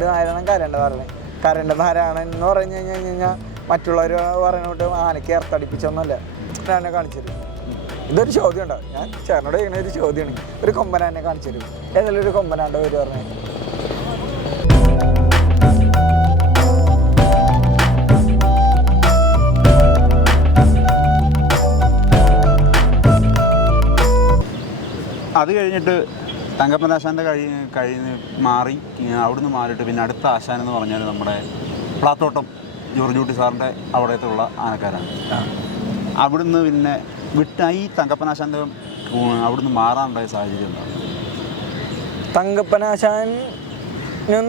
Current നാരായണം current പറഞ്ഞത് current ധാരാണ് എന്ന് പറഞ്ഞു കഴിഞ്ഞ് കഴിഞ്ഞാൽ മറ്റുള്ളവർ പറഞ്ഞോട്ട് ആനയ്ക്ക് ഏർത്തടിപ്പിച്ചൊന്നുമല്ല എന്നെ കാണിച്ചത് ഇതൊരു ചോദ്യം ഉണ്ടാവും ഞാൻ ചേട്ടനോട് ചെയ്യുന്ന ഒരു ചോദ്യമാണ്. ഒരു കൊമ്പന എന്നെ കാണിച്ചു തരും. ഏതെങ്കിലും ഒരു കൊമ്പനാണ്ട് പേര് പറഞ്ഞു. അത് കഴിഞ്ഞിട്ട് തങ്കപ്പനാശാന്റെ കഴി കഴിഞ്ഞ് മാറി അവിടുന്ന് മാറിയിട്ട് പിന്നെ അടുത്ത ആശാൻ എന്ന് പറഞ്ഞാൽ നമ്മുടെ പ്ലാത്തോട്ടം ജോർജ് കുട്ടി സാറിന്റെ അവിടത്തുള്ള ആനക്കാരാണ്. അവിടുന്ന് പിന്നെ വിട്ട ഈ തങ്കപ്പനാശാന്റെ അവിടുന്ന് മാറാനുണ്ടായ സാഹചര്യം എന്താണ് തങ്കപ്പനാശാനും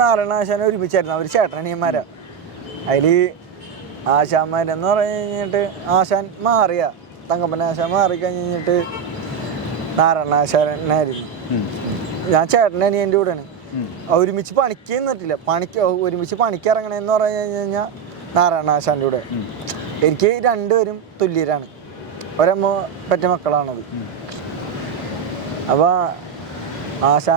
നാരായണാശാനും ഒരുമിച്ചായിരുന്നു. അവർ ചേട്ടനിയന്മാരാ അതിൽ ആശാന്മാരെന്ന് പറഞ്ഞു കഴിഞ്ഞിട്ട് ആശാൻ മാറിയ. തങ്കപ്പനാശാൻ മാറി കഴിഞ്ഞിട്ട് നാരായണാശാനായിരുന്നു ഞാൻ ചേട്ടന്റെ എന്റെ കൂടെയാണ്. ഒരുമിച്ച് പണിക്ക് നിന്നിട്ടില്ല. പണിക്ക് ഒരുമിച്ച് പണിക്ക് ഇറങ്ങണമെന്ന് പറഞ്ഞു കഴിഞ്ഞാൽ നാരായണാശാന്റെ കൂടെ. എനിക്ക് രണ്ടുപേരും തുല്യരാണ്. ഒരമ്മ പറ്റ മക്കളാണത്. അപ്പോൾ ആശ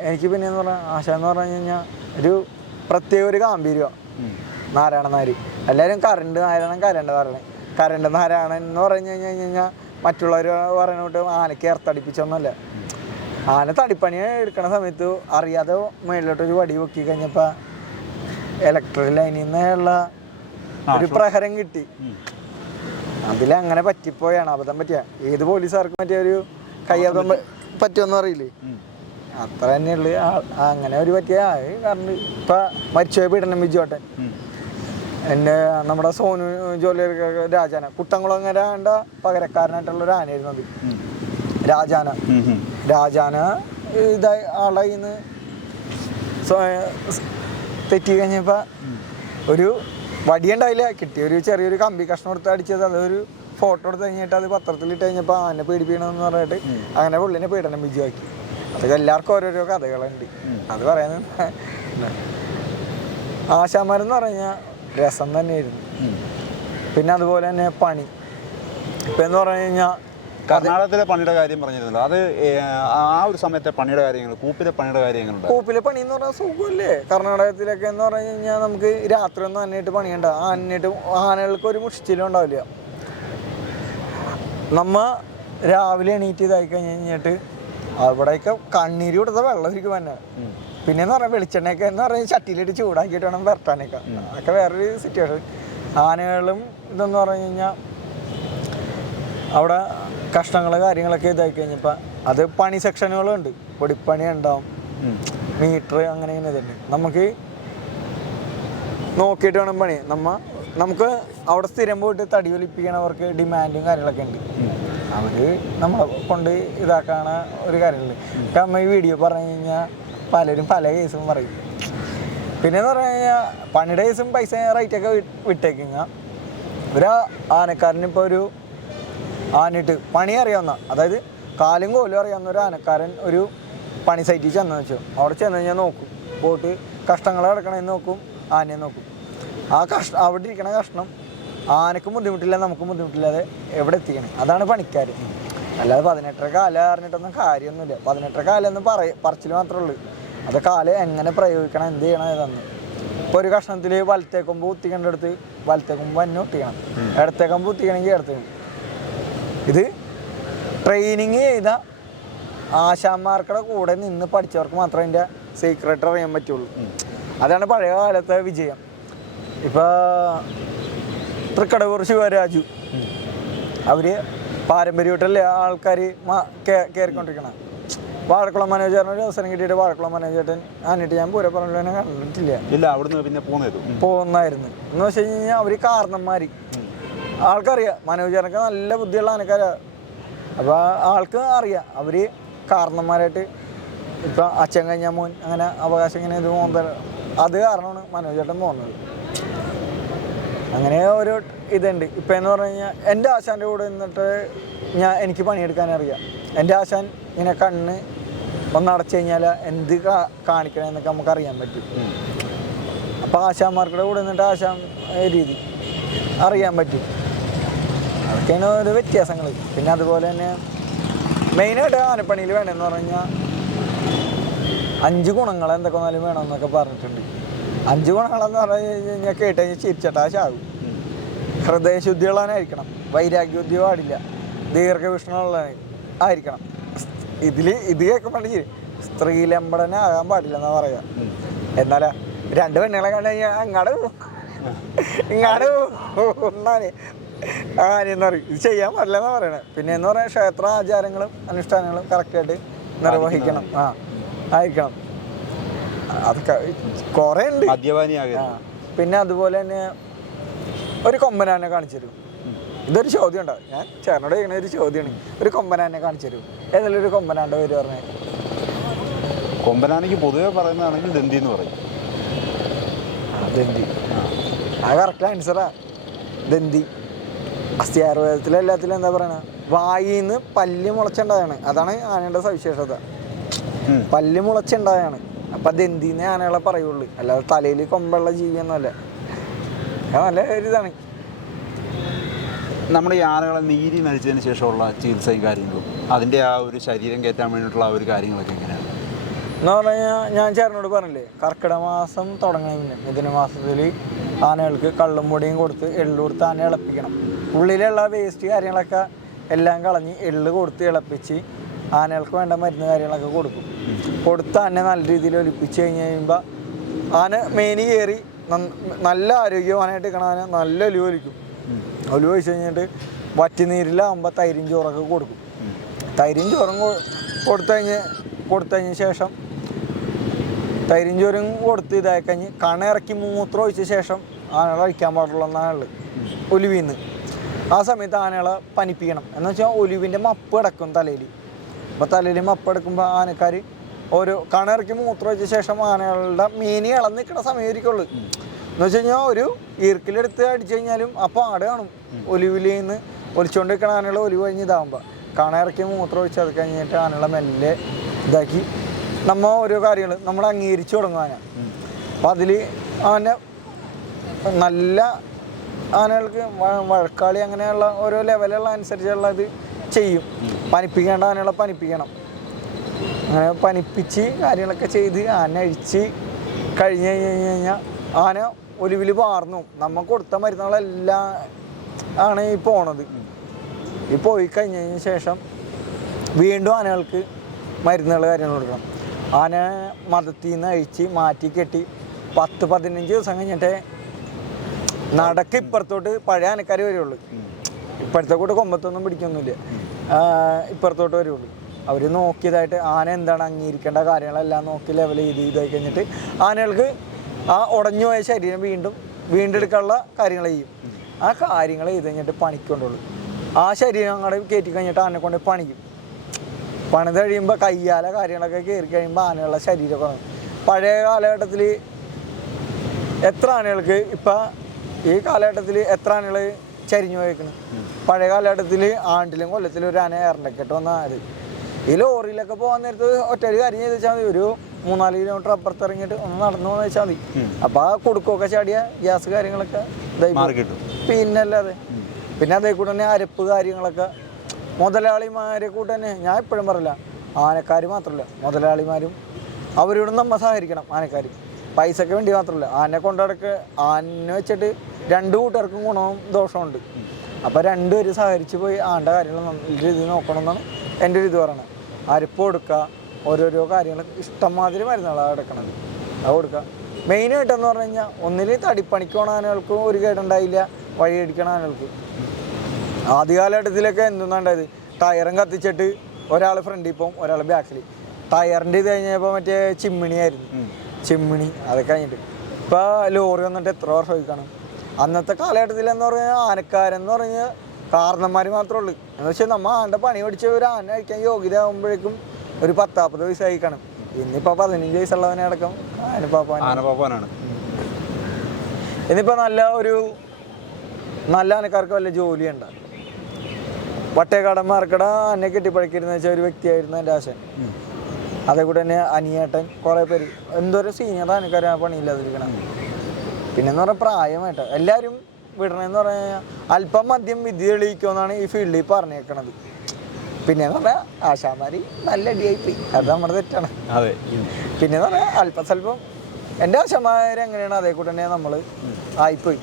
എനിക്ക് പിന്നെ എന്ന് പറഞ്ഞാൽ ആശ എന്ന് പറഞ്ഞു കഴിഞ്ഞാൽ ഒരു പ്രത്യേക ഒരു ഗാംഭീര്യം. ഉം. നാരായണ നാര് എല്ലാവരും കറണ്ട് നാരായണൻ കരണ്ട് പറയണേ. കരണ്ട് നാരായണൻ എന്ന് പറഞ്ഞു കഴിഞ്ഞ് കഴിഞ്ഞാൽ മറ്റുള്ളവർ പറഞ്ഞോട്ട് ആനയ്ക്ക് ഏർത്തടിപ്പിച്ചൊന്നുമല്ല ആന തടിപ്പണി എടുക്കണ സമയത്ത് അറിയാതെ മേളിലോട്ടൊരു വടി പൊക്കി കഴിഞ്ഞപ്പോൾ ഇലക്ട്രിക് ലൈനിൽ നിന്നുള്ള ഒരു പ്രഹരം കിട്ടി. അതിൽ അതിലങ്ങനെ പറ്റിപ്പോയാണ്. അബദ്ധം പറ്റിയ. ഏത് പോലീസുകാർക്കും പറ്റിയ ഒരു കയ്യബദ്ധം പറ്റുമെന്ന് അറിയില്ലേ. അത്ര തന്നെയുള്ളു. അങ്ങനെ ഒരു പറ്റിയ കാരണം ഇപ്പൊ മരിച്ചുപോയ പീഡനം ബിജുവട്ടൻ എന്റെ എന്നെ നമ്മുടെ സോനു ജോലിയൊക്കെ രാജാന. കുട്ടംകുളങ്ങര പകരക്കാരനായിട്ടുള്ള ഒരു ആനയായിരുന്നു അത്. രാജാന. രാജാന ഇതായി ആളെ ഇന്ന്. തെറ്റി കഴിഞ്ഞപ്പോൾ ഒരു വടിയുണ്ടായില്ല. കിട്ടിയ ഒരു ചെറിയൊരു കമ്പി കഷ്ണം എടുത്ത് അടിച്ചത്. അതൊരു ഫോട്ടോ എടുത്ത് കഴിഞ്ഞിട്ട് അത് പത്രത്തിൽ ഇട്ട് കഴിഞ്ഞപ്പോൾ ആനെ പേടിപ്പിക്കണമെന്ന് പറഞ്ഞിട്ട് അങ്ങനെ പുള്ളിനെ പീഡനം വിജയമാക്കി. അതൊക്കെ എല്ലാവർക്കും ഓരോരോ കഥകളുണ്ട്. അത് പറയാൻ ആശാമാരെന്ന് പറഞ്ഞാൽ രസം തന്നെയായിരുന്നു. പിന്നെ അതുപോലെ തന്നെ പണി. ഇപ്പം എന്ന് പറഞ്ഞു കഴിഞ്ഞാൽ കർണാടകത്തിലെ പണിയുടെ കാര്യം പറഞ്ഞിരുന്നല്ലോ. അത് ആ ഒരു സമയത്തെ പണിയുടെ കാര്യങ്ങൾ കൂപ്പിലെ പണിയുടെ കാര്യങ്ങളുണ്ട്. കൂപ്പിലെ പണി എന്ന് പറഞ്ഞാൽ സുഖമല്ലേ? കർണാടകത്തിലൊക്കെ എന്ന് പറഞ്ഞു കഴിഞ്ഞാൽ നമുക്ക് രാത്രി ഒന്നും അന്നിട്ട് പണിയണ്ട. അന്നിട്ട് ആനകൾക്ക് ഒരു മുഷ്ടിലും ഉണ്ടാവില്ല. നമ്മ രാവിലെ എണീറ്റ് ഇതായി കഴിഞ്ഞ് കഴിഞ്ഞിട്ട് അവിടെയൊക്കെ കണ്ണീര് കൊടുത്ത വെള്ളം ഒരിക്കും തന്നെ. പിന്നെ എന്ന് പറഞ്ഞാൽ വെളിച്ചെണ്ണയൊക്കെ എന്ന് പറഞ്ഞാൽ ചട്ടിയിലിട്ട് ചൂടാക്കിയിട്ട് വേണം വരട്ടാനൊക്കെ. അതൊക്കെ വേറൊരു സിറ്റുവേഷൻ ആനകളും ഇതെന്ന് പറഞ്ഞു കഴിഞ്ഞാൽ അവിടെ കഷ്ണങ്ങൾ കാര്യങ്ങളൊക്കെ ഇതായി കഴിഞ്ഞപ്പോൾ അത് പണി സെക്ഷനുകളുണ്ട്. പൊടിപ്പണി ഉണ്ടാവും. മീറ്റർ അങ്ങനെ ഇങ്ങനെ ഇതുണ്ട് നമുക്ക് നോക്കിയിട്ട് വേണം പണി. നമ്മ നമുക്ക് അവിടെ സ്ഥിരം പോയിട്ട് തടി ഒലിപ്പിക്കണവർക്ക് ഡിമാൻഡും കാര്യങ്ങളൊക്കെ ഉണ്ട്. അവർ നമ്മളെ കൊണ്ട് ഇതാക്കാണ ഒരു കാര്യമുണ്ട്. കാരണം ഈ വീഡിയോ പറഞ്ഞു കഴിഞ്ഞാൽ പലരും പല കേസും പറയും. പിന്നെ പറഞ്ഞു കഴിഞ്ഞാൽ പണിയുടെ കേസും പൈസ റേറ്റൊക്കെ വിട്ടേക്കുക ഒരു ആനക്കാരന് ഇപ്പോൾ ഒരു ആനയിട്ട് പണി അറിയാവുന്ന അതായത് കാലും കോലും അറിയാവുന്ന ഒരു ആനക്കാരൻ ഒരു പണി സൈറ്റിൽ ചെന്ന് വെച്ചു. അവിടെ ചെന്ന് കഴിഞ്ഞാൽ നോക്കും പോയിട്ട് കഷ്ടങ്ങൾ കിടക്കണമെന്ന് നോക്കും ആനയെ നോക്കും. ആ കഷ്ട അവിടെ ഇരിക്കണ കഷ്ണം ആനക്കും ബുദ്ധിമുട്ടില്ല നമുക്കും ബുദ്ധിമുട്ടില്ലാതെ എവിടെ എത്തിക്കണേ? അതാണ് പണിക്കാർ അല്ലാതെ പതിനെട്ടര കാല അറിഞ്ഞിട്ടൊന്നും കാര്യമൊന്നുമില്ല. പതിനെട്ടര കാലെന്ന് പറയ പറച്ചിൽ മാത്രമേ ഉള്ളൂ. അത് കാൽ എങ്ങനെ പ്രയോഗിക്കണം എന്ത് ചെയ്യണം ഇതെന്ന് ഇപ്പോൾ ഒരു കഷ്ണത്തിൽ വലത്തേക്കൊമ്പ് കുത്തിക്കേണ്ടടുത്ത് വലത്തേക്കൊമ്പ് തന്നെ കുത്തിക്കണം ഇടത്തേക്കൊമ്പ് കുത്തിക്കണമെങ്കിൽ ഇടത്തേക്കും ഇത് ട്രെയിനിങ് ചെയ്ത ആശാന്മാർക്കുടെ കൂടെ നിന്ന് പഠിച്ചവർക്ക് മാത്രമേ അതിന്റെ സീക്രട്ട് അറിയാൻ പറ്റുള്ളൂ. അതാണ് പഴയ കാലത്തെ വിജയം. ഇപ്പോൾ തൃക്കടവൂർ ശിവരാജു. അവർ പാരമ്പര്യമായിട്ടല്ലേ ആൾക്കാർ കയറിക്കൊണ്ടിരിക്കണം വാഴക്കുളം മനോജറിന് ഒരു അവസരം കിട്ടിയിട്ട് വാഴക്കുളം മനോജേട്ടൻ ആനിട്ട് ഞാൻ പൂര പറഞ്ഞിട്ടില്ല ഇല്ല അവിടുന്ന് പിന്നെ പോകുന്നായിരുന്നു എന്ന് വെച്ച് കഴിഞ്ഞാൽ അവർ കാരണന്മാർ ആൾക്കറിയാം. മനോജനൊക്കെ നല്ല ബുദ്ധിയുള്ള ആനക്കാരാ. അപ്പോൾ ആൾക്ക് അറിയാം. അവർ കാരണന്മാരായിട്ട് ഇപ്പം അച്ഛൻ കഴിഞ്ഞ മോൻ അങ്ങനെ അവകാശം ഇങ്ങനെ ഇത് പോകുന്നത്. അത് കാരണമാണ് മനോജേട്ടൻ പോകുന്നത്. അങ്ങനെ ഒരു ഇതുണ്ട്. ഇപ്പം എന്ന് പറഞ്ഞു കഴിഞ്ഞാൽ എന്റെ ആശാന്റെ കൂടെ നിന്നിട്ട് ഞാൻ എനിക്ക് പണിയെടുക്കാൻ അറിയാം. എന്റെ ആശാൻ ഇങ്ങനെ കണ്ണ് ഒന്ന് അടച്ചു കഴിഞ്ഞാൽ എന്ത് കാ- കാണിക്കണമെന്നൊക്കെ നമുക്ക് അറിയാൻ പറ്റും. അപ്പോൾ ആശാന്മാർക്കുടെ കൂടെ നിന്നിട്ട് ആശാൻ രീതി അറിയാൻ പറ്റും. അതൊക്കെയാണ് ഓരോ വ്യത്യാസങ്ങൾ പിന്നെ അതുപോലെ തന്നെ മെയിനായിട്ട് ആനപ്പണിയിൽ വേണമെന്ന് പറഞ്ഞാൽ അഞ്ച് ഗുണങ്ങൾ എന്തൊക്കെ വന്നാലും വേണമെന്നൊക്കെ പറഞ്ഞിട്ടുണ്ട്. അഞ്ച് ഗുണങ്ങളെന്ന് പറഞ്ഞു കഴിഞ്ഞാൽ കേട്ട് കഴിഞ്ഞാൽ ചിരിച്ചട്ടാ ചാകും ഹൃദയശുദ്ധിയുള്ളവനായിരിക്കണം. വൈരാഗ്യബുദ്ധി പാടില്ല. ദീർഘവിഷ്ണുള്ള ആയിരിക്കണം. ഇതിൽ ഇത് കേൾക്കുമ്പോൾ സ്ത്രീലമ്പടനാകാൻ പാടില്ല എന്നാ പറയാ. എന്നാലാ രണ്ട് പെണ്ണുങ്ങളെ കണ്ടു കഴിഞ്ഞാൽ അങ്ങാട് ഇങ്ങാട് പറയും ഇത് ചെയ്യാൻ പറ്റില്ല എന്നാ പറയണേ. പിന്നെ എന്ന് പറയാൻ ക്ഷേത്ര ആചാരങ്ങളും അനുഷ്ഠാനങ്ങളും കറക്റ്റായിട്ട് നിർവഹിക്കണം. ആ ആയിരിക്കണം. അതൊക്കെ കുറെ ഉണ്ട്. പിന്നെ അതുപോലെ തന്നെ ഒരു കൊമ്പനാനെ കാണിച്ചു തരും. ഇതൊരു ചോദ്യം ഉണ്ടാവും. ഞാൻ ചേട്ടനോട് ചെയ്യുന്ന ഒരു ചോദ്യമാണ്. ഒരു കൊമ്പനാനെ കാണിച്ചു തരും. ഏതെങ്കിലും ഒരു കൊമ്പനാന്റെ പേര് പറഞ്ഞേ. കൊമ്പനാനയ്ക്ക് പൊതുവെ പറയുന്നതാണെങ്കിൽ ദന്തി എന്ന് പറയും. ദന്തി. ആ കറക്റ്റ് ആൻസറാ ദന്തി. അസ്ഥിയായുർവേദത്തിലെ എല്ലാത്തിലും എന്താ പറയണ? വായിന്ന് പല്ല് മുളച്ചുണ്ടായാണ്. അതാണ് ആനയുടെ സവിശേഷത. പല്ല് മുളച്ചുണ്ടായാണ്. അപ്പൊ ദന്തിന്ന് ആനകളെ പറയുള്ളൂ. അല്ലാതെ തലയിൽ കൊമ്പുള്ള ജീവിയൊന്നുമല്ല. നല്ല ഒരിതാണ്. നമ്മുടെ ഈ ആനകളെ നീരി മരിച്ചതിന് ശേഷമുള്ള ചികിത്സയും കാര്യങ്ങളും അതിന്റെ ആ ഒരു ശരീരം കയറ്റാൻ വേണ്ടിയിട്ടുള്ള ആ ഒരു കാര്യങ്ങളൊക്കെ എങ്ങനെയാണ്? എന്ന് പറഞ്ഞാൽ ഞാൻ ചേർന്നോട് പറഞ്ഞില്ലേ കർക്കിടക മാസം തുടങ്ങണ പിന്നെ മിഥുന മാസത്തിൽ ആനകൾക്ക് കള്ളും പൊടിയും കൊടുത്ത് എള്ളു കൊടുത്ത് ആന ഇളപ്പിക്കണം. ഉള്ളിലുള്ള വേസ്റ്റ് കാര്യങ്ങളൊക്കെ എല്ലാം കളഞ്ഞ് എള്ള് കൊടുത്ത് ഇളപ്പിച്ച് ആനകൾക്ക് വേണ്ട മരുന്ന് കാര്യങ്ങളൊക്കെ കൊടുക്കും. കൊടുത്ത് ആന നല്ല രീതിയിൽ ഒലിപ്പിച്ച് കഴിഞ്ഞ് കഴിയുമ്പോൾ ആന മേനി കയറി നല്ല ആരോഗ്യവാനായിട്ട് നിൽക്കണ ആന നല്ല ഒലിവ് ഒലിക്കും. ഒലിവ് ഒഴിച്ച് കഴിഞ്ഞിട്ട് വറ്റുനീരിലാകുമ്പോൾ തൈരും ചോറൊക്കെ കൊടുക്കും. തൈരും ചോറും കൊടുത്തു കഴിഞ്ഞ് കൊടുത്തു കഴിഞ്ഞ ശേഷം തൈരും ചോറും കൊടുത്ത് ഇതായി കഴിഞ്ഞ് കണയിറക്കി മൂത്രം ഒഴിച്ച ശേഷം ആനകൾ കഴിക്കാൻ പാടുള്ള ഒലിവിന്ന്. ആ സമയത്ത് ആനകളെ പനിപ്പിക്കണം. എന്ന് വെച്ചാൽ ഒലിവിന്റെ മപ്പ് കിടക്കും തലയിൽ അപ്പോൾ തലയിൽ മപ്പ് എടുക്കുമ്പോൾ ആനക്കാർ ഓരോ കണയിറക്കി മൂത്രം വെച്ച ശേഷം ആനകളുടെ മീനി ഇളന്ന് നിൽക്കുന്ന സമയമായിരിക്കുള്ളൂ എന്ന് വെച്ച് കഴിഞ്ഞാൽ ഒരു ഈർക്കിലെടുത്ത് അടിച്ചു കഴിഞ്ഞാലും ആ പാട് കാണും. ഒലിവിൽ നിന്ന് ഒലിച്ചുകൊണ്ട് നിൽക്കുന്ന ആനകൾ ഒലിവ് കഴിഞ്ഞ് ഇതാകുമ്പോൾ കണയിറക്കി മൂത്രം ഒഴിച്ച് അത് കഴിഞ്ഞിട്ട് ആനകളെ മെല്ലെ ഇതാക്കി നമ്മ ഓരോ കാര്യങ്ങൾ നമ്മൾ അംഗീകരിച്ചു തുടങ്ങും ആന. അപ്പം അതിൽ ആന നല്ല ആനകൾക്ക് മഴക്കാളി അങ്ങനെയുള്ള ഓരോ ലെവലുള്ള അനുസരിച്ചുള്ള ഇത് ചെയ്യും. പനിപ്പിക്കേണ്ട ആനകളെ പനിപ്പിക്കണം. അങ്ങനെ പനിപ്പിച്ച് കാര്യങ്ങളൊക്കെ ചെയ്ത് ആന അഴിച്ച് കഴിഞ്ഞ് കഴിഞ്ഞ് കഴിഞ്ഞാൽ ആന ഒലിവിൽ വാർന്നു. നമ്മൾ കൊടുത്ത മരുന്നുകളെല്ലാം ആണ് ഈ പോണത്. ഈ പോയി കഴിഞ്ഞതിന് ശേഷം വീണ്ടും ആനകൾക്ക് മരുന്നുകൾ കാര്യങ്ങൾ കൊടുക്കണം. ആന മതത്തിൽ നിന്ന് അഴിച്ച് മാറ്റി കെട്ടി പത്ത് പതിനഞ്ച് ദിവസം കഴിഞ്ഞിട്ടേ നടക്ക് ഇപ്പുറത്തോട്ട് പഴയ ആനക്കാർ വരുള്ളൂ. ഇപ്പോഴത്തെ കൂട്ട് കൊമ്പത്തൊന്നും പിടിക്കൊന്നുമില്ല. ഇപ്പുറത്തോട്ട് വരുള്ളൂ. അവർ നോക്കിയതായിട്ട് ആന എന്താണ് അംഗീകരിക്കേണ്ട കാര്യങ്ങളെല്ലാം നോക്കി ലെവൽ ചെയ്ത് ഇതായി കഴിഞ്ഞിട്ട് ആനകൾക്ക് ആ ഉടഞ്ഞു പോയ ശരീരം വീണ്ടും വീണ്ടെടുക്കാനുള്ള കാര്യങ്ങൾ ചെയ്യും. ആ കാര്യങ്ങൾ ചെയ്ത് കഴിഞ്ഞിട്ട് പണിക്കൊണ്ടുള്ളൂ. ആ ശരീരം അങ്ങോട്ട് കയറ്റി കഴിഞ്ഞിട്ട് ആനെ കൊണ്ട് പണിക്കും പണിത് കഴിയുമ്പോൾ കയ്യാല കാര്യങ്ങളൊക്കെ കയറി കഴിയുമ്പോൾ ആനകളുടെ ശരീരം പഴയ കാലഘട്ടത്തിൽ എത്ര ആനകൾക്ക് ഇപ്പം ഈ കാലഘട്ടത്തിൽ എത്ര ആനകൾ ചരിഞ്ഞു പോയേക്കണ്? പഴയ കാലഘട്ടത്തിൽ ആണ്ടിലും കൊല്ലത്തിലും ഒരു ആന ഇറണ്ടക്കെട്ട് വന്നാൽ ഈ ലോറിയിലൊക്കെ പോകാൻ നേരത്ത് ഒറ്റ ഒരു കാര്യം ചെയ്ത് വെച്ചാൽ മതി. ഒരു മൂന്നാൽ കിലോമീറ്റർ അപ്പുറത്ത് ഇറങ്ങിയിട്ട് ഒന്ന് നടന്നു പോകുന്ന വെച്ചാൽ മതി. അപ്പോൾ ആ കൊടുക്കൊക്കെ ചാടിയ ഗ്യാസ് കാര്യങ്ങളൊക്കെ ഇതായി പിന്നെ അല്ലാതെ. പിന്നെ അതേ കൂടെ തന്നെ അരപ്പ് കാര്യങ്ങളൊക്കെ. മുതലാളിമാരെ കൂടെ തന്നെ ഞാൻ എപ്പോഴും പറയില്ല. ആനക്കാർ മാത്രമല്ല മുതലാളിമാരും അവരോട് നമ്മ സഹകരിക്കണം ആനക്കാർ പൈസക്ക് വേണ്ടി മാത്രമല്ല ആനെ കൊണ്ടടക്ക്. ആനെ വെച്ചിട്ട് രണ്ട് കൂട്ടർക്കും ഗുണവും ദോഷമുണ്ട് അപ്പോൾ രണ്ടുപേരും സഹകരിച്ച് പോയി ആന്റെ കാര്യങ്ങൾ നല്ല രീതിയിൽ നോക്കണം എന്നാണ് എന്റെ ഒരു ഇത് പറയണത് അരിപ്പ് കൊടുക്കുക ഓരോരോ കാര്യങ്ങൾ ഇഷ്ടംമാതിരി മരുന്നുകളാണ് എടുക്കണത്. അത് കൊടുക്കുക മെയിനായിട്ടെന്ന് പറഞ്ഞു കഴിഞ്ഞാൽ ഒന്നിൽ തടിപ്പണിക്ക് പോണ ആനകൾക്ക് ഒരു കേടുണ്ടായില്ല വഴിയടിക്കണ ആനകൾക്ക്. ആദ്യ കാലഘട്ടത്തിലൊക്കെ എന്തുണ്ടായത് ടയറും കത്തിച്ചിട്ട് ഒരാൾ ഫ്രണ്ടിൽ പോകും ഒരാൾ ബാക്കിൽ ടയറിന്റെ ഇത് കഴിഞ്ഞപ്പോൾ മറ്റേ ചിമ്മിണിയായിരുന്നു ചിമ്മിണി അതൊക്കെ കഴിഞ്ഞിട്ട്. ഇപ്പോൾ ലോറി വന്നിട്ട് എത്ര വർഷം ഒഴിക്കണം അന്നത്തെ കാലഘട്ടത്തിൽ എന്ന് പറഞ്ഞാൽ ആനക്കാരെന്ന് പറഞ്ഞാൽ കാരണന്മാർ മാത്രമേ ഉള്ളൂ. എന്ന് വെച്ചാൽ നമ്മൾ ആന്റെ പണി പഠിച്ച ഒരു ആന കഴിക്കാൻ യോഗ്യത ആകുമ്പോഴേക്കും ഒരു പത്താപ്പത് വയസ്സ് അയക്കണം ഇന്നിപ്പോൾ പതിനഞ്ച് വയസ്സുള്ളവനെ അടക്കം ആനപ്പാപ്പാൻ ആനപ്പാപ്പാനാണ്. ഇന്നിപ്പോൾ നല്ല ഒരു നല്ല ആനക്കാർക്ക് വല്ല ജോലി ഉണ്ട് വട്ടേക്കാടന്മാർക്കട എന്നെ കെട്ടിപ്പഴക്കിരുന്ന വെച്ച ഒരു വ്യക്തിയായിരുന്നു എന്റെ ആശൻ. അതേ കൂടെ തന്നെ അനിയേട്ടൻ കുറേ പേര് എന്തോരം സീനിയർ ആനക്കാർ ആ പണിയില്ലാതിരിക്കണം പിന്നെന്ന് പറഞ്ഞാൽ പ്രായമായിട്ട് എല്ലാവരും വിടണമെന്ന് പറഞ്ഞാൽ അല്പം മദ്യം വിധി തെളിയിക്കുമെന്നാണ് ഈ ഫീൽഡിൽ പറഞ്ഞേക്കണത്. പിന്നെന്ന് പറഞ്ഞാൽ ആശാമാരി നല്ല അടിയായി പോയി അത് നമ്മുടെ തെറ്റാണ്. അതെ. പിന്നെന്ന് പറഞ്ഞാൽ അല്പം സ്വല്പം എന്റെ ആശാമാര് എങ്ങനെയാണ് അതേ കൂടെ തന്നെ നമ്മൾ ആയിപ്പോയി.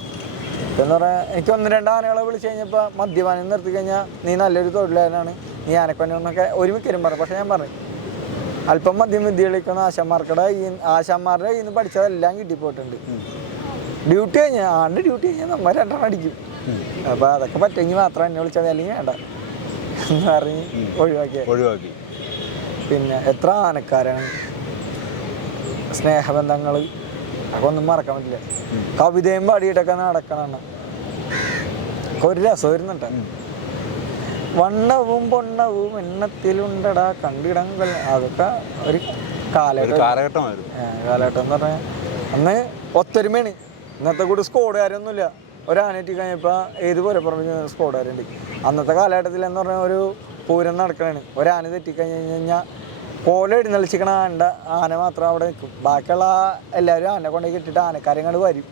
എന്ന് പറഞ്ഞാൽ എനിക്ക് ഒന്ന് രണ്ട് ആനകളെ വിളിച്ചു കഴിഞ്ഞപ്പോൾ മദ്യപാനം നിർത്തി കഴിഞ്ഞാൽ നീ നല്ലൊരു തൊഴിലാളനാണ് നീ ആനക്കൊന്നൊക്കെ ഒരുമിക്കരും പറഞ്ഞു പക്ഷേ ഞാൻ പറഞ്ഞു അല്പം മദ്യം വിദ്യ കളിക്കണ ആശാന്മാർക്കടെ ഈ ആശാന്മാരുടെ ഇന്ന് പഠിച്ചതെല്ലാം കിട്ടിപ്പോയിട്ടുണ്ട്. ഡ്യൂട്ടി കഴിഞ്ഞാൽ ആണ്ട് ഡ്യൂട്ടി കഴിഞ്ഞാൽ നമ്മൾ രണ്ടെണ്ണം അടിക്കും. അപ്പോൾ അതൊക്കെ പറ്റുമെങ്കിൽ മാത്രം എന്നെ വിളിച്ചാൽ അല്ലെങ്കിൽ വേണ്ട. എന്ന് പറഞ്ഞ് ഒഴിവാക്കിയ ഒഴിവാക്കി. പിന്നെ എത്ര ആനക്കാരാണ്. സ്നേഹബന്ധങ്ങൾ അതൊക്കെ ഒന്നും മറക്കാൻ പറ്റില്ല. കവിതയും പാടിയിട്ടൊക്കെ നടക്കണം ഒരു രസം വരുന്നുണ്ട്. വണ്ണവും പൊണ്ണവും എണ്ണത്തിലുണ്ടടാ കണ്ടിടങ്ങൾ. അതൊക്കെ ഒരു കാലഘട്ടം. കാലഘട്ടമായിരുന്നു. കാലഘട്ടം എന്ന് പറഞ്ഞാൽ അന്ന് ഒത്തൊരുമയാണ്. ഇന്നത്തെ കൂടി സ്കോഡുകാരൊന്നുമില്ല ഒരു ആനറ്റി കഴിഞ്ഞപ്പോൾ ഏത് പുരപ്പുറം സ്കോഡുകാരുണ്ട് അന്നത്തെ കാലഘട്ടത്തിൽ എന്ന് പറഞ്ഞാൽ ഒരു പൂരം നടക്കണാണ്. ഒരു ആന തെറ്റിക്കഴിഞ്ഞ് കഴിഞ്ഞാൽ കോല എഴുന്നള്ളിച്ചിക്കണ ആണ്ട ആന മാത്രം അവിടെ നിൽക്കും ബാക്കിയുള്ള എല്ലാവരും ആന കൊണ്ടേ കിട്ടിയിട്ട് ആനക്കാരങ്ങൾ വരും.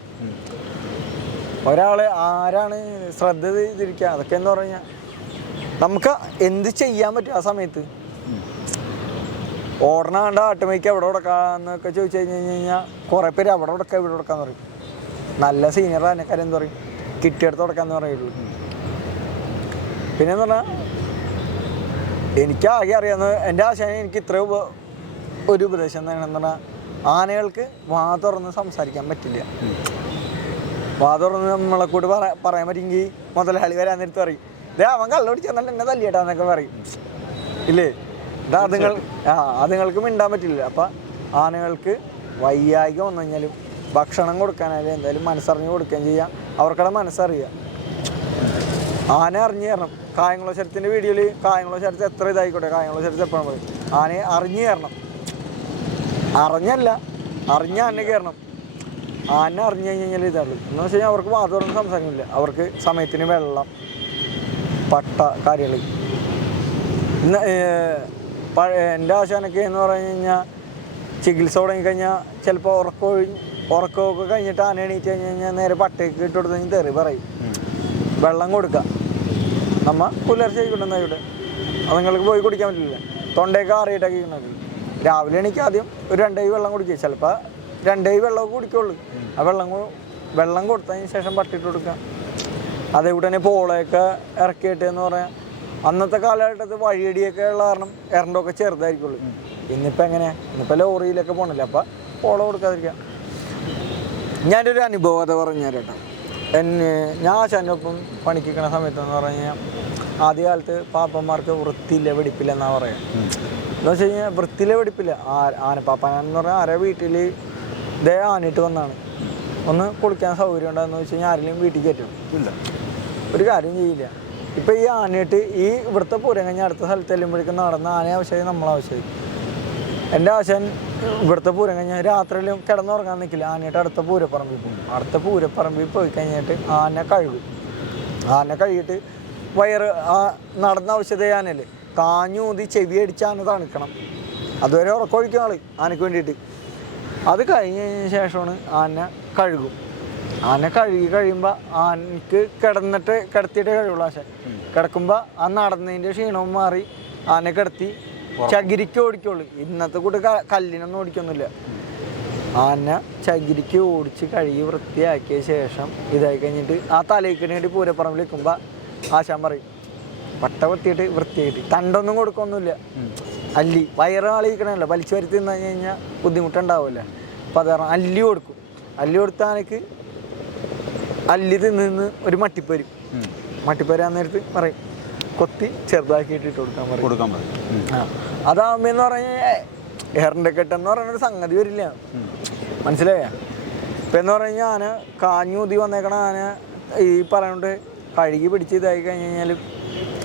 ഒരാൾ ആരാണ് ശ്രദ്ധ ചെയ്തിരിക്കുക അതൊക്കെ എന്ന് പറഞ്ഞാൽ നമുക്ക് എന്ത് ചെയ്യാൻ പറ്റും ആ സമയത്ത്? ഓടണ കണ്ട ആട്ടുമയ്ക്ക് എവിടെ കൊടുക്കാന്നൊക്കെ ചോദിച്ചു കഴിഞ്ഞു കഴിഞ്ഞ് കഴിഞ്ഞാൽ കുറേ പേര് അവിടെ കൊടുക്കാം ഇവിടെ കൊടുക്കാന്ന് പറയും. നല്ല സീനിയർ ആനക്കാരൻ എന്താ പറയും. കിട്ടിയെടുത്ത് കൊടുക്കാന്ന് പറയുള്ളൂ. പിന്നെന്ന് പറഞ്ഞാൽ എനിക്ക് ആകെ അറിയാവുന്ന എന്റെ ആശയം എനിക്ക് ഇത്ര ഒരു ഉപദേശം തന്നെ പറഞ്ഞാൽ ആനകൾക്ക് വാ തുറന്ന് സംസാരിക്കാൻ പറ്റില്ല. വാ തുറന്ന് നമ്മളെ കൂടി പറ- പറയാൻ പറ്റുമെങ്കിൽ മുതലാളി വരാൻ നേരത്ത് പറയും. അവൻ കള്ളോടിച്ച് തന്നിട്ട് എന്നെ തല്ലിയിട്ടാന്നൊക്കെ പറയും. ഇല്ലേ? ഇതാ അതുങ്ങൾ ആ അതുങ്ങൾക്ക് മിണ്ടാൻ പറ്റില്ല. അപ്പം ആനകൾക്ക് വയ്യായിക വന്നു കഴിഞ്ഞാലും ഭക്ഷണം കൊടുക്കാനായാലും എന്തായാലും മനസ്സറിഞ്ഞ് കൊടുക്കുകയും ചെയ്യാം. അവർക്കടെ മനസ്സറിയുക ആന അറിഞ്ഞു തരണം. കായംകുളശ്ശരത്തിന്റെ വീഡിയോയിൽ കായംകുളശ്ശരത്ത് എത്ര ഇതായിക്കോട്ടെ? കായംകുളശ്ശരത്ത് എപ്പോഴും പറയും ആനയെ അറിഞ്ഞു തരണം. അറിഞ്ഞല്ല അറിഞ്ഞ ആന കയറണം ആന അറിഞ്ഞു കഴിഞ്ഞാൽ ഇതാണ് എന്ന് വെച്ച് കഴിഞ്ഞാൽ അവർക്ക് വാതോടൊന്നും സംസാരിക്കുന്നില്ല അവർക്ക് സമയത്തിന് വെള്ളം പട്ട കാര്യങ്ങൾ ഇന്ന് എന്റെ ആശാനൊക്കെ എന്ന് പറഞ്ഞു കഴിഞ്ഞാൽ ചികിത്സ തുടങ്ങിക്കഴിഞ്ഞാൽ ചിലപ്പോൾ ഉറക്കം ഉറക്കമൊക്കെ കഴിഞ്ഞിട്ട് ആന എണീറ്റ് കഴിഞ്ഞ് കഴിഞ്ഞാൽ നേരെ പട്ടയ്ക്ക് ഇട്ട് കൊടുത്ത് തെറി പറയും. വെള്ളം കൊടുക്കുക നമ്മ പുലർച്ചെ കിട്ടുന്ന ഇവിടെ? അത് നിങ്ങൾക്ക് പോയി കുടിക്കാൻ പറ്റില്ല. തൊണ്ടയൊക്കെ ആറിയിട്ടൊക്കെ കിട്ടുന്നത് രാവിലെ എനിക്ക് ആദ്യം ഒരു രണ്ടേ വെള്ളം കുടിക്കുക ചിലപ്പോൾ രണ്ടേ വെള്ളമൊക്കെ കുടിക്കുള്ളൂ. ആ വെള്ളം വെള്ളം കൊടുത്തതിന് ശേഷം പട്ടിട്ട് കൊടുക്കുക അതേകൂടെ തന്നെ പോളയൊക്കെ ഇറക്കിയിട്ട് എന്ന് പറയാം അന്നത്തെ കാലഘട്ടത്തിൽ വഴിയടിയൊക്കെ ഉള്ള കാരണം എറണ്ടൊക്കെ ചെറുതായിരിക്കുള്ളൂ. ഇന്നിപ്പോൾ എങ്ങനെയാ? ഇന്നിപ്പോൾ ലോറിയിലൊക്കെ പോകണില്ല അപ്പം പോള കൊടുക്കാതിരിക്കാം. ഞാനൊരു അനുഭവം അത് പറഞ്ഞു കേട്ടോ. എന്നെ ഞാൻ ആശാന്റെ ഒപ്പം പണിക്കുന്ന സമയത്ത് എന്ന് പറഞ്ഞു കഴിഞ്ഞാൽ ആദ്യകാലത്ത് പാപ്പന്മാർക്ക് വൃത്തിയില്ല വെടിപ്പില്ല എന്നാ പറയാം. എന്ന് വെച്ച് കഴിഞ്ഞാൽ വൃത്തിയില്ല വെടിപ്പില്ല. ആ ആനപ്പാപ്പാനെന്ന് പറഞ്ഞാൽ ആരെ വീട്ടിൽ ഇതേ ആനിട്ട് വന്നാണ്. ഒന്ന് കുളിക്കാൻ സൗകര്യം ഉണ്ടെന്ന് വെച്ച് കഴിഞ്ഞാൽ ആരെങ്കിലും വീട്ടിൽ കയറ്റും. ഇല്ല. ഒരു കാര്യം ചെയ്യില്ല. ഇപ്പൊ ഈ ആനയിട്ട് ഈ ഇവിടുത്തെ പൂരം കഴിഞ്ഞാൽ അടുത്ത സ്ഥലത്ത് ചെല്ലുമ്പോഴേക്കും നടന്ന ആന ആവശ്യമായി നമ്മൾ ആവശ്യമായി. എന്റെ ആശാൻ ഇവിടുത്തെ പൂരം കഴിഞ്ഞാൽ രാത്രിയിലും കിടന്നുറങ്ങാൻ നിൽക്കില്ല ആനയിട്ട് അടുത്ത പൂരപ്പറമ്പിൽ പോകും. അടുത്ത പൂരപ്പറമ്പിൽ പോയി കഴിഞ്ഞിട്ട് ആന കഴുകും. ആന കഴുകിയിട്ട് വയറ് ആ നടന്ന ഔഷധ ആനല്ലേ കാഞ്ഞൂതി ചെവി അടിച്ച് ആന തണുക്കണം. അതുവരെ ഉറക്കൊഴിക്കും ആൾ ആനയ്ക്ക് വേണ്ടിയിട്ട്. അത് കഴിഞ്ഞ ശേഷമാണ് ആന കഴുകും. ആന കഴുകി കഴിയുമ്പോൾ ആനക്ക് കിടന്നിട്ട് കിടത്തിയിട്ടേ കഴിയുള്ളൂ പക്ഷെ കിടക്കുമ്പോൾ ആ നടന്നതിന്റെ ക്ഷീണവും മാറി ആന കിടത്തി ചകിരിക്ക് ഓടിക്കുള്ളൂ. ഇന്നത്തെ കൂട്ട് കല്ലിനൊന്നും ഓടിക്കൊന്നുമില്ല. ആന ചകിരിക്ക് ഓടിച്ച് കഴുകി വൃത്തിയാക്കിയ ശേഷം ഇതായി കഴിഞ്ഞിട്ട് ആ തലയ്ക്കിന് വേണ്ടി പൂരപ്പറമ്പിൽ നിൽക്കുമ്പോൾ ആശാൻ പറയും പട്ട വൃത്തിയിട്ട് വൃത്തിയായിട്ട്. തണ്ടൊന്നും കൊടുക്കൊന്നുമില്ല. അല്ലി വയറ് ആളിക്കണമല്ലോ വലിച്ചു വരുത്തി നിന്ന് കഴിഞ്ഞാൽ ബുദ്ധിമുട്ടുണ്ടാവില്ല? അപ്പൊ അത് കാരണം അല്ലി കൊടുക്കും. അല്ലി കൊടുത്ത ആനക്ക് അല്ലി തിന്ന് നിന്ന് ഒരു മട്ടിപ്പരും. മട്ടിപ്പരാൻ നേരത്ത് പറയും. കൊത്തി ചെറുതാക്കിയിട്ട് ഇട്ട് കൊടുക്കാൻ പറയും. കൊടുക്കാൻ പറയും. അതാവുമ്പോ എന്ന് പറഞ്ഞാൽ എറിന്റെ കെട്ടെന്ന് പറയുന്ന ഒരു സംഗതി വരില്ല. മനസ്സിലായ? ഇപ്പം എന്ന് പറഞ്ഞു കഴിഞ്ഞാൽ ആന കാഞ്ഞൂതി വന്നേക്കണ ആന ഈ പറയുന്നുണ്ട് കഴുകി പിടിച്ച് ഇതായി കഴിഞ്ഞ് കഴിഞ്ഞാൽ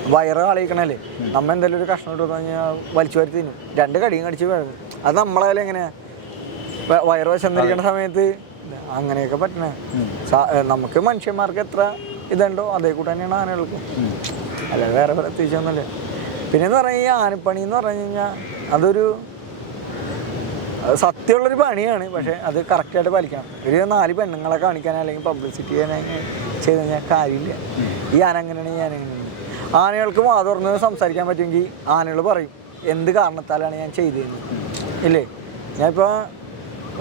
വയറ് കളയിക്കണല്ലേ? നമ്മ എന്തെങ്കിലും ഒരു കഷ്ണം ഇട്ട് കഴിഞ്ഞാൽ വലിച്ചു തിന്നും. രണ്ട് കടിയും കടിച്ച് വേണം അത് നമ്മളെ കയ്യിൽ എങ്ങനെയാ? വ- വയറ് വശന്നിരിക്കുന്ന സമയത്ത് അങ്ങനെയൊക്കെ പറ്റണേ. നമുക്ക് മനുഷ്യന്മാർക്ക് എത്ര ഇതുണ്ടോ അതേ കൂടെ തന്നെയാണ് ആനകൾക്കും. അല്ല വേറെ പ്രത്യേകിച്ചൊന്നുമില്ല. പിന്നെ എന്ന് പറഞ്ഞാൽ ഈ ആനപ്പണി എന്ന് പറഞ്ഞു കഴിഞ്ഞാൽ അതൊരു അത് സത്യമുള്ളൊരു പണിയാണ് പക്ഷെ അത് കറക്റ്റായിട്ട് പാലിക്കണം. ഒരു നാല് പെണ്ണുങ്ങളെ കാണിക്കാൻ അല്ലെങ്കിൽ പബ്ലിസിറ്റി ചെയ്ത് കഴിഞ്ഞാൽ കാര്യമില്ല. ഈ ആന അങ്ങനെയാണ് ഞാൻ എങ്ങനെയാണ്? ആനകൾക്ക് വാ സംസാരിക്കാൻ പറ്റുമെങ്കിൽ ആനകൾ പറയും എന്ത് കാരണത്താലാണ് ഞാൻ ചെയ്തതെന്ന്? ഇല്ലേ? ഞാനിപ്പോൾ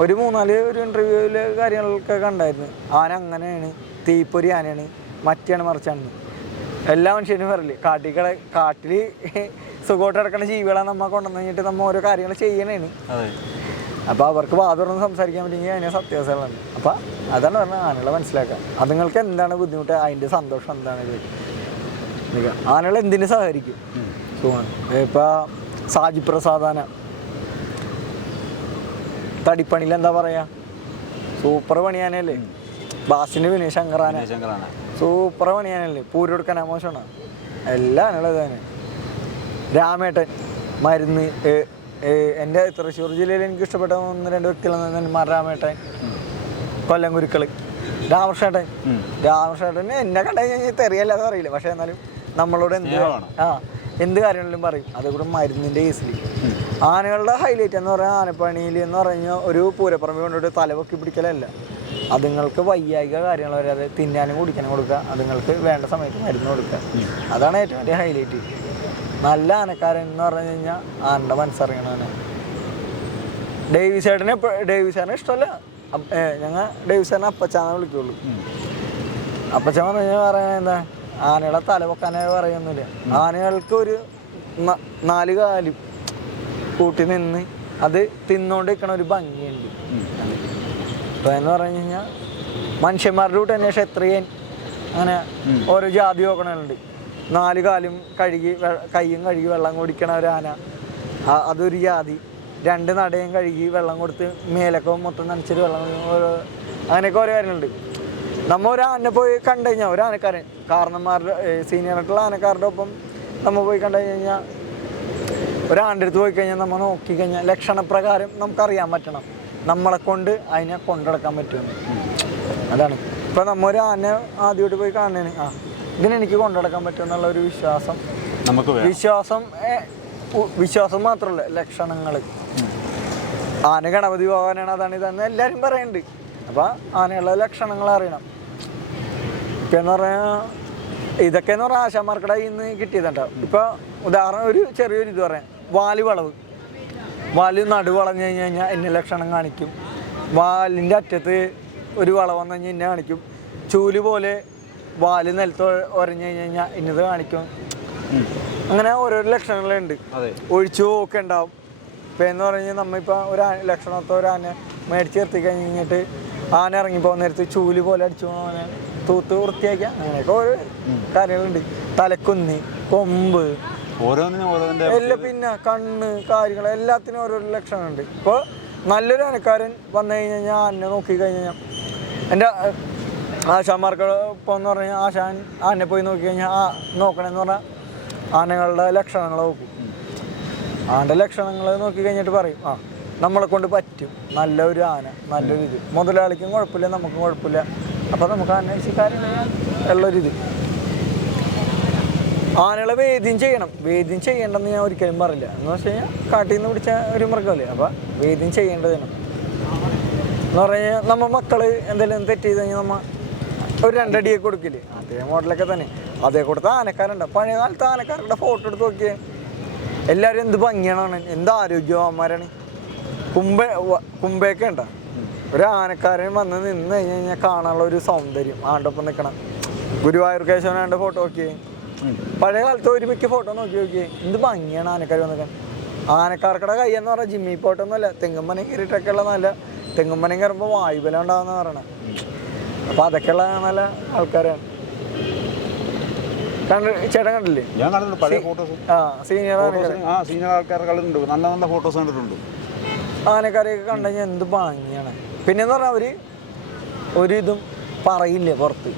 ഒരു മൂന്നാൽ ഒരു ഇന്റർവ്യൂൽ കാര്യങ്ങളൊക്കെ കണ്ടായിരുന്നു. ആന അങ്ങനെയാണ് തീപ്പൊരി ആനയാണ് മറ്റാണ് മറിച്ചാണ്. എല്ലാ മനുഷ്യരും പറയില്ലേ കാട്ടിൽ കിട കാട്ടിൽ സുഖമായിട്ട് കിടക്കുന്ന ജീവികളെ നമ്മ കൊണ്ടുവന്ന് കഴിഞ്ഞിട്ട് നമ്മ ഓരോ കാര്യങ്ങൾ ചെയ്യണേണ്. അതെ. അപ്പോൾ അവർക്ക് വാതുറന്ന് സംസാരിക്കാൻ പറ്റുമെങ്കിൽ അതിനെ സത്യാവസ്ഥകളാണ്. അപ്പോൾ അതാണ് പറഞ്ഞത് ആനകളെ അത് നിങ്ങൾക്ക് എന്താണ് ബുദ്ധിമുട്ട്? അതിന്റെ സന്തോഷം എന്താണ്. ആനകൾ എന്തിനു സഹകരിക്കും? സുഖമാണ്. ഇപ്പോൾ സാജി പ്രസാദാന തടിപ്പണിയിൽ എന്താ പറയാ? സൂപ്പർ പണിയാനല്ലേ? ബാസിന് വിനയ് ശങ്കറാന. സൂപ്പർ പണിയാനല്ലേ? പൂരെടുക്കാൻ മോശമാണ്? എല്ലാം ഉള്ളതാണ് രാമേട്ടൻ മരുന്ന് എന്റെ തൃശ്ശൂർ ജില്ലയിൽ എനിക്ക് ഇഷ്ടപ്പെട്ട ഒന്ന് രണ്ട് വ്യക്തികളെന്ന് രാമേട്ടൻ കൊല്ലം ഗുരുക്കൾ രാമകൃഷ്ണേട്ടൻ. രാമകൃഷ്ണേട്ടൻ എന്നെ കണ്ടു കഴിഞ്ഞാൽ തെറിയല്ലാതെ അറിയില്ല പക്ഷേ എന്നാലും നമ്മളോട് എന്ത്. ആ എന്ത് കാര്യങ്ങളിലും പറയും. അതുകൂടെ മരുന്നിന്റെ കേസിൽ ആനകളുടെ ഹൈലൈറ്റ് എന്ന് പറഞ്ഞാൽ ആനപ്പണിയിൽ എന്ന് പറഞ്ഞാൽ ഒരു പൂരപ്പറമ്പ് കൊണ്ടിട്ട് തലപൊക്കി പിടിക്കലല്ല. അതുങ്ങൾക്ക് വയ്യായിക കാര്യങ്ങൾ വരാതെ തിന്നാനും കുടിക്കാനും കൊടുക്കുക. അതുങ്ങൾക്ക് വേണ്ട സമയത്ത് മരുന്ന് കൊടുക്കുക. അതാണ് ഏറ്റവും വലിയ ഹൈലൈറ്റ്. നല്ല ആനക്കാരൻ എന്ന് പറഞ്ഞു കഴിഞ്ഞാൽ ആനയുടെ മനസ്സറിയണവനെ ഡേവിസ് ചേട്ടനെ ഡേവിസ് ചേട്ടനെ ഇഷ്ടമല്ല ഞങ്ങൾ ഡേവിസ് ചേട്ടനെ അപ്പച്ചാന്നെ വിളിക്കുള്ളൂ. അപ്പച്ചൻ പറഞ്ഞു കഴിഞ്ഞാൽ പറയുന്നത് എന്താ? ആനകളെ തല പറയുന്നില്ല. പറയൊന്നുമില്ല ആനകൾക്ക് ഒരു നാല് കാലും കൂട്ടി നിന്ന് അത് തിന്നോണ്ട് നിൽക്കണ ഒരു ഭംഗിയുണ്ട്. ഇപ്പം എന്ന് പറഞ്ഞു കഴിഞ്ഞാൽ മനുഷ്യന്മാരുടെ കൂട്ട് തന്നെ ക്ഷത്രിയൻ അങ്ങനെ ഓരോ ജാതി നോക്കണുണ്ട് നാല് കാലും കഴുകി കൈയും കഴുകി വെള്ളം കുടിക്കണ ഒരു ആന. അതൊരു ജാതി. രണ്ട് നടയും കഴുകി വെള്ളം കൊടുത്ത് മേലൊക്കെ മൊത്തം നനച്ചിട്ട് വെള്ളം അങ്ങനെയൊക്കെ ഓരോ കാര്യങ്ങളുണ്ട്. നമ്മ ഒരു ആന പോയി കണ്ടു കഴിഞ്ഞാൽ ഒരു ആനക്കാരൻ കാരണന്മാരുടെ സീനിയറായിട്ടുള്ള ആനക്കാരുടെ ഒപ്പം നമ്മൾ പോയി കണ്ടു കഴിഞ്ഞാൽ ഒരാളുടെ അടുത്ത് പോയി കഴിഞ്ഞാൽ നമ്മൾ നോക്കിക്കഴിഞ്ഞാൽ ലക്ഷണപ്രകാരം നമുക്കറിയാൻ പറ്റണം. നമ്മളെ കൊണ്ട് അതിനെ കൊണ്ടെടുക്കാൻ പറ്റുമെന്ന്. അതാണ്. ഇപ്പം നമ്മ ഒരു ആന ആദ്യമായിട്ട് പോയി കാണുന്നതിന് ആ ഇതിനെ എനിക്ക് കൊണ്ടെടുക്കാൻ പറ്റുമെന്നുള്ള ഒരു വിശ്വാസം. നമുക്ക് വിശ്വാസം വിശ്വാസം മാത്രമല്ല ലക്ഷണങ്ങൾ ആന ഗണപതി ഭഗവാനാണ് അതാണ് ഇതാണ് എല്ലാവരും പറയുന്നുണ്ട് അപ്പം ആനയുള്ള ലക്ഷണങ്ങൾ അറിയണം. എന്ന് പറഞ്ഞാൽ ഇതൊക്കെ എന്ന് പറഞ്ഞാൽ ആശാമാർക്കടെ ഇന്ന് കിട്ടിയതുണ്ടോ ഇപ്പൊ ഉദാഹരണം ഒരു ചെറിയൊരു ഇത് പറയാം. വാൽ വളവ്. വാൽ നടു വളഞ്ഞു കഴിഞ്ഞു കഴിഞ്ഞാൽ എന്നെ ലക്ഷണം കാണിക്കും. വാലിന്റെ അറ്റത്ത് ഒരു വളവ് വന്നു കഴിഞ്ഞാൽ എന്നെ കാണിക്കും. ചൂൽ പോലെ വാൽ നിലത്ത് ഉരഞ്ഞു കഴിഞ്ഞു കഴിഞ്ഞാൽ ഇന്നത് കാണിക്കും. അങ്ങനെ ഓരോരോ ലക്ഷണങ്ങളുണ്ട്. അതെ. ഒഴിച്ചു പോക്ക് ഉണ്ടാവും. ഇപ്പം എന്ന് പറഞ്ഞു കഴിഞ്ഞാൽ നമ്മളിപ്പോൾ ഒരു ലക്ഷണത്തോ ഒരു ആന മേടിച്ച് നിർത്തി കഴിഞ്ഞ് കഴിഞ്ഞിട്ട് ആന ഇറങ്ങി പോകുന്ന നേരത്ത് ചൂൽ പോലെ അടിച്ചു പോകുന്ന തൂത്ത് വൃത്തിയാക്കുക അങ്ങനെയൊക്കെ ഓരോ കാര്യങ്ങളുണ്ട് തലക്കുന്നി കൊമ്പ് ഓരോന്നിനും ഓരോന്നിന്റെ എല്ലാം പിന്നെ കണ്ണ് കാര്യങ്ങൾ എല്ലാത്തിനും ഓരോ ലക്ഷണമുണ്ട് ഇപ്പോൾ നല്ലൊരു അനക്കാരൻ വന്നു കഴിഞ്ഞാൽ ഞാൻ ആനെ നോക്കി കഴിഞ്ഞ് കഴിഞ്ഞാൽ എന്റെ ആശാന്മാർക്ക് ഇപ്പോൾ എന്ന് പറഞ്ഞാൽ ആശാൻ ആനെ പോയി നോക്കി കഴിഞ്ഞാൽ ആ നോക്കണമെന്ന് പറഞ്ഞാൽ ആനകളുടെ ലക്ഷണങ്ങൾ നോക്കും. ആന്റെ ലക്ഷണങ്ങൾ നോക്കി കഴിഞ്ഞിട്ട് പറയും ആ നമ്മളെ കൊണ്ട് പറ്റും. നല്ലൊരു ആന നല്ലൊരു ഇത് മുതലാളിക്കും കുഴപ്പമില്ല നമുക്കും കുഴപ്പമില്ല. അപ്പോൾ നമുക്ക് ചെയ്യാൻ ഉള്ളൊരിത്. ആനകളെ വേദ്യം ചെയ്യണം. വേദ്യം ചെയ്യേണ്ടെന്ന് ഞാൻ ഒരിക്കലും പറയില്ല എന്ന് വെച്ച് കഴിഞ്ഞാൽ കാട്ടിൽ നിന്ന് പിടിച്ച ഒരു മൃഗമല്ലേ? അപ്പം വേദ്യം ചെയ്യേണ്ടതാണ് എന്ന് പറഞ്ഞു കഴിഞ്ഞാൽ നമ്മ മക്കൾ എന്തെങ്കിലും തെറ്റ് ചെയ്ത് കഴിഞ്ഞാൽ നമ്മ ഒരു രണ്ടടിയൊക്കെ കൊടുക്കില്ലേ? അതേ മോഡലൊക്കെ തന്നെ. അതേ കൊടുത്ത ആനക്കാരുണ്ട്. പഴയ കാലത്ത് ആനക്കാരുടെ ഫോട്ടോ എടുത്ത് നോക്കിയേ. എല്ലാവരും എന്ത് ഭംഗിയാണ് എന്ത് ആരോഗ്യവാന്മാരാണ്. കുമ്പ കുമ്പയൊക്കെ ഉണ്ടോ? ഒരു ആനക്കാരൻ വന്ന് നിന്ന് കഴിഞ്ഞ് കഴിഞ്ഞാൽ കാണാനുള്ള ഒരു സൗന്ദര്യം. ആണ്ടൊപ്പം നിൽക്കണം ഗുരുവായൂർ കേശവനാണ്ട് ഫോട്ടോ നോക്കിയേ. പഴയ കാലത്ത് ഒരു മിക്ക ഫോട്ടോ നോക്കി നോക്കിയേ. എന്ത് ഭംഗിയാണ് ആനക്കാർ വന്നിട്ട് ആനക്കാർക്കടെ കൈ എന്ന് പറഞ്ഞാൽ ജിമ്മി പോട്ടൊന്നുമല്ല തെങ്ങുമ്പനം കയറിയിട്ടൊക്കെ ഉള്ള നല്ല തെങ്ങുമ്പനം കയറുമ്പോൾ വായുബലം ഉണ്ടാകുന്ന പറയണത് അപ്പോൾ അതൊക്കെയുള്ള നല്ല ആൾക്കാരാണ് കണ്ട് ചേട്ടൻ കണ്ടില്ലേ? ഞാൻ കണ്ടിട്ടുണ്ട്. പഴയ ഫോട്ടോസ് ആ സീനിയർ ആ സീനിയർ ആൾക്കാരെ കണ്ടിട്ടുണ്ട്. നല്ല നല്ല ഫോട്ടോസ് കണ്ടിട്ടുണ്ട്. ആനക്കാരെയൊക്കെ കണ്ടു കഴിഞ്ഞാൽ എന്ത് ഭംഗിയാണ്. പിന്നെന്ന് പറഞ്ഞാൽ അവർ ഒരിതും പറയില്ല പുറത്ത്.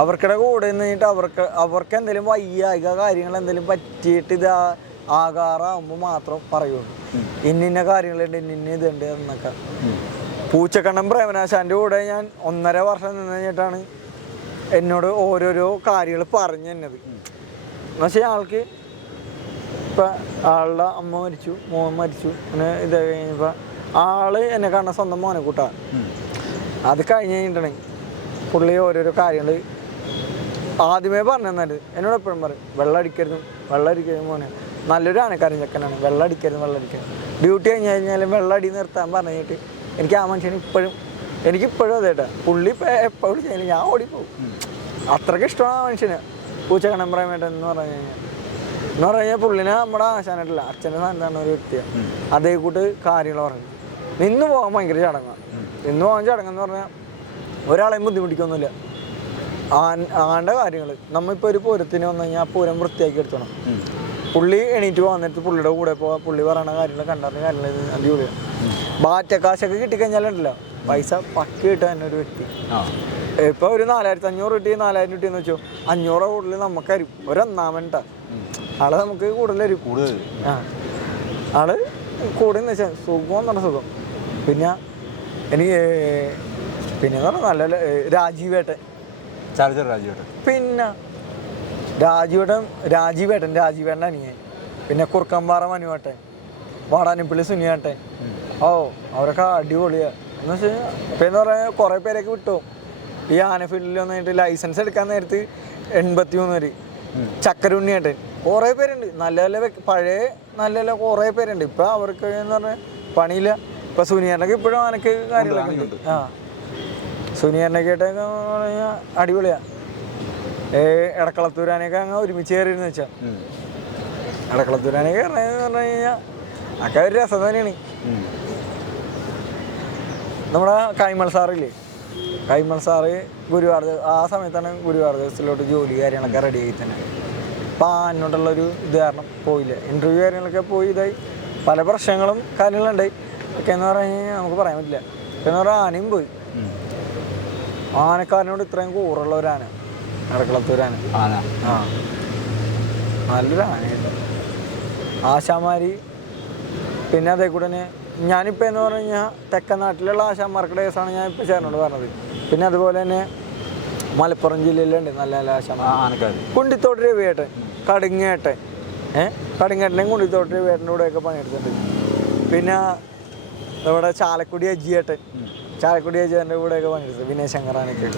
അവർക്കിടെ കൂടെ നിന്നിട്ട് അവർക്ക് അവർക്ക് എന്തെങ്കിലും വയ്യായിക കാര്യങ്ങൾ എന്തെങ്കിലും പറ്റിയിട്ട് ഇത് ആകാറാകുമ്പോൾ മാത്രം പറയുള്ളൂ. ഇന്നിന്ന കാര്യങ്ങളുണ്ട് ഇന്നിന്ന ഇതുണ്ട് എന്നൊക്കെ. പൂച്ചക്കണ്ണം പ്രേമനാശാന്റെ കൂടെ ഞാൻ ഒന്നര വർഷം നിന്ന് കഴിഞ്ഞിട്ടാണ് എന്നോട് ഓരോരോ കാര്യങ്ങൾ പറഞ്ഞു തന്നത്. എന്നുവെച്ചാൽ ആൾക്ക് ഇപ്പം ആളുടെ അമ്മ മരിച്ചു മോൻ മരിച്ചു അങ്ങനെ ഇത് കഴിഞ്ഞപ്പോൾ ആൾ എന്നെ കാണുന്ന സ്വന്തം മോനെ കൂട്ടാ. അത് കഴിഞ്ഞ് കഴിഞ്ഞിട്ടുണ്ടെങ്കിൽ പുള്ളി ഓരോരോ കാര്യങ്ങൾ ആദ്യമേ പറഞ്ഞു തന്നത്. എന്നോട് എപ്പോഴും പറയും വെള്ളം അടിക്കരുത് വെള്ളം അടിക്കരുത് മോനെ. നല്ലൊരു ആനക്കാരൻ ചെക്കനാണ്. വെള്ളം അടിക്കരുത് വെള്ളം അടിക്കരുത്. ഡ്യൂട്ടി കഴിഞ്ഞ് കഴിഞ്ഞാൽ വെള്ളം അടി നിർത്താൻ പറഞ്ഞിട്ട് എനിക്ക് ആ മനുഷ്യന് ഇപ്പോഴും എനിക്കിപ്പോഴും അതേട്ടാ പുള്ളി ഇപ്പം എപ്പോൾ വിളിച്ചാലും ഞാൻ ഓടിപ്പോവും. അത്രയ്ക്ക് ഇഷ്ടമാണ് ആ മനുഷ്യന്. പൂച്ചക്കണം പ്രേമേട്ടൻ എന്ന് പറഞ്ഞു കഴിഞ്ഞാൽ. എന്ന് പറഞ്ഞു കഴിഞ്ഞാൽ പുള്ളിനെ നമ്മുടെ ആശാനായിട്ടില്ല അച്ഛന്റെ സ്ഥാനത്താണ് ഒരു വ്യക്തിയാണ്. അതേ കൂട്ട് കാര്യങ്ങൾ പറഞ്ഞു. നിന്ന് പോകാൻ ഭയങ്കര ചടങ്ങാണ് നിന്ന് പോകാൻ ചടങ്ങെന്ന് പറഞ്ഞാൽ ഒരാളെയും ബുദ്ധിമുട്ടിക്കൊന്നുമില്ല. ആൻ ആണ്ട കാര്യങ്ങൾ നമ്മളിപ്പോൾ ഒരു പൂരത്തിന് വന്നു കഴിഞ്ഞാൽ ആ പൂരം വൃത്തിയാക്കി എടുത്തോണം. പുള്ളി എണീറ്റ് വന്നിട്ട് പുള്ളിയുടെ കൂടെ പോവാ. പുള്ളി പറയണ കാര്യങ്ങൾ കണ്ടറിഞ്ഞ കാര്യങ്ങൾ അടിപൊളിയാണ് ബാറ്റക്കാശൊക്കെ കിട്ടിക്കഴിഞ്ഞാലുണ്ടല്ലോ. പൈസ പക്കി കിട്ടാൻ തന്നെ ഒരു വ്യക്തി. ഇപ്പൊ ഒരു നാലായിരത്തി അഞ്ഞൂറ് കിട്ടി നാലായിരം കിട്ടിയെന്ന് വെച്ചോ അഞ്ഞൂറ് കൂടുതൽ നമുക്കാരും ഒരു ആളെ ആൾ നമുക്ക് കൂടുതൽ കൂടുതൽ ആ. ആൾ കൂടുതൽ എന്ന് വെച്ചാൽ സുഖം എന്ന് പറഞ്ഞ സുഖം. പിന്നെ എനിക്ക് പിന്നെ എന്ന് പറഞ്ഞാൽ നല്ല രാജീവേട്ടൻ. ചാർജർ രാജീവേട്ടൻ. പിന്നെ രാജീവേട്ടൻ രാജീവേട്ടൻ രാജീവേട്ടൻ അനിയൻ പിന്നെ കുറുക്കമ്പാറ മനുവേട്ടൻ വാടാനിപ്പള്ളി സുനിയേട്ടൻ. ഓ അവരൊക്കെ അടിപൊളിയാ. എന്ന് വെച്ചാൽ ഇപ്പം എന്ന് പറഞ്ഞാൽ കുറേ പേരൊക്കെ വിട്ടു. ഈ ആന ഫീൽഡിൽ വന്നിട്ട് ലൈസൻസ് എടുക്കാൻ നേരത്ത് എൺപത്തി മൂന്ന് പേര് ചക്കരുണ്ണിയേട്ടൻ. കുറേ പേരുണ്ട്. നല്ല നല്ല പഴയ നല്ല നല്ല കുറേ പേരുണ്ട്. ഇപ്പം അവർക്ക് എന്ന് പറഞ്ഞാൽ പണിയില്ല. ഇപ്പം സുനിയറിനൊക്കെ ഇപ്പോഴും അനക്ക് കാര്യങ്ങളൊക്കെ ഉണ്ട്. ആ. സുനിയറിനൊക്കെ ആയിട്ടൊക്കെ പറഞ്ഞാൽ അടിപൊളിയാ. ഏ ഇടക്കളത്തൂരാനൊക്കെ അങ്ങ് ഒരുമിച്ച് കയറിയിരുന്നു വെച്ചാ. ഇടക്കളത്തൂരാനൊക്കെ കയറുന്നതെന്ന് പറഞ്ഞു കഴിഞ്ഞാൽ ഒക്കെ ഒരു രസം തന്നെയാണ്. നമ്മുടെ കൈമൾ സാറില്ലേ? കൈമൾ സാറ് ഗുരുവാർദ ആ സമയത്താണ് ഗുരുവാർദ ദിവസത്തിലോട്ട് ജോലി കാര്യങ്ങളൊക്കെ റെഡി ആയി തന്നെ. അപ്പം എന്നോടുള്ളൊരു ഇത് കാരണം പോയില്ല. ഇന്റർവ്യൂ കാര്യങ്ങളൊക്കെ പോയി ഇതായി. പല പ്രശ്നങ്ങളും കാര്യങ്ങളുണ്ടായി. ഒക്കെ എന്ന് പറഞ്ഞു കഴിഞ്ഞാൽ നമുക്ക് പറയാൻ പറ്റില്ല. എന്ന് പറഞ്ഞാൽ ആനയും പോയി. ആനക്കാരനോട് ഇത്രയും കൂറുള്ളവരാണ് ഒരു ആന ആ. നല്ലൊരു ആനയുണ്ട് ആശാമാരി പിന്നെ അതേ കൂടെ തന്നെ ഞാനിപ്പോൾ എന്ന് പറഞ്ഞു കഴിഞ്ഞാൽ തെക്കൻ നാട്ടിലുള്ള ആശാന്മാർക്കുടെ കേസാണ് ഞാൻ ഇപ്പോൾ ചേർന്നോട് പറഞ്ഞത്. പിന്നെ അതുപോലെ തന്നെ മലപ്പുറം ജില്ലയിലുണ്ട് നല്ല നല്ല ആശാന്മാർ ആനക്കാർ കുണ്ടിത്തോട്ട് രവിയേട്ടൻ കടുങ്ങേട്ടൻ. ഏഹ് കടുങ്ങേട്ടനെയും കുണ്ടിത്തോട്ട് രവിയേട്ടന്റെ കൂടെയൊക്കെ പണിയെടുത്തിട്ടുണ്ട്. പിന്നെ നമ്മുടെ ചാലക്കുടി അജിയേട്ടൻ ചാലക്കുടി അജിയേട്ടന്റെ കൂടെയൊക്കെ പണിയെടുത്തത് വിനയ ശങ്കറാനൊക്കെ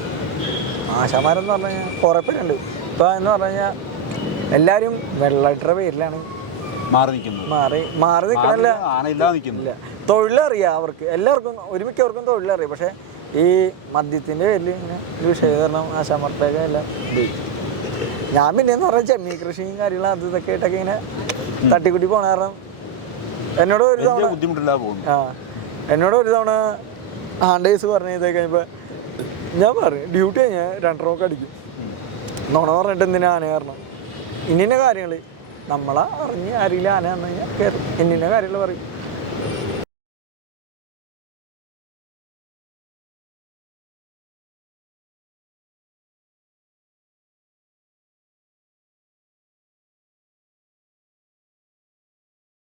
ആശാമാരെന്ന് പറഞ്ഞു കഴിഞ്ഞാൽ കുറേ പേരുണ്ട്. ഇപ്പം എന്ന് പറഞ്ഞു കഴിഞ്ഞാൽ എല്ലാവരും വെള്ളയിട്ട പേരിലാണ് മാറി നിൽക്കുന്നത്. മാറി മാറി നിൽക്കണല്ല. ഇല്ല. തൊഴിലറിയാം അവർക്ക്. എല്ലാവർക്കും ഒരുമിക്കവർക്കും തൊഴിലറിയാം. പക്ഷേ ഈ മദ്യത്തിന്റെ പേരിൽ ഇങ്ങനെ ഒരു വിഷയീകരണം ആശാമർത്തേക്ക് എല്ലാം ഞാൻ പിന്നെ എന്ന് പറഞ്ഞാൽ ചെമ്മീ കൃഷിയും കാര്യങ്ങളും അത് ഇതൊക്കെ ആയിട്ടൊക്കെ ഇങ്ങനെ തട്ടിക്കുട്ടി പോണ കാരണം എന്നോട് ഒരു തവണ ബുദ്ധിമുട്ടില്ലാതെ പോകുന്നു. ആ. എന്നോട് ഒരു തവണ ആണ്ടേഴ്സ് പറഞ്ഞ ഇതൊക്കെ കഴിഞ്ഞപ്പോൾ ഞാൻ പറഞ്ഞു ഡ്യൂട്ടി കഴിഞ്ഞാൽ രണ്ടരമൊക്കെ അടിക്കും. നോണ പറഞ്ഞിട്ട് എന്തിനാ ആന കാരണം ഇന്നിന്റെ കാര്യങ്ങൾ നമ്മളെ അറിഞ്ഞ് ആരെങ്കിലും ആന വന്നു കഴിഞ്ഞാൽ കയറും. ഇന്നിന്ന കാര്യങ്ങൾ പറയും.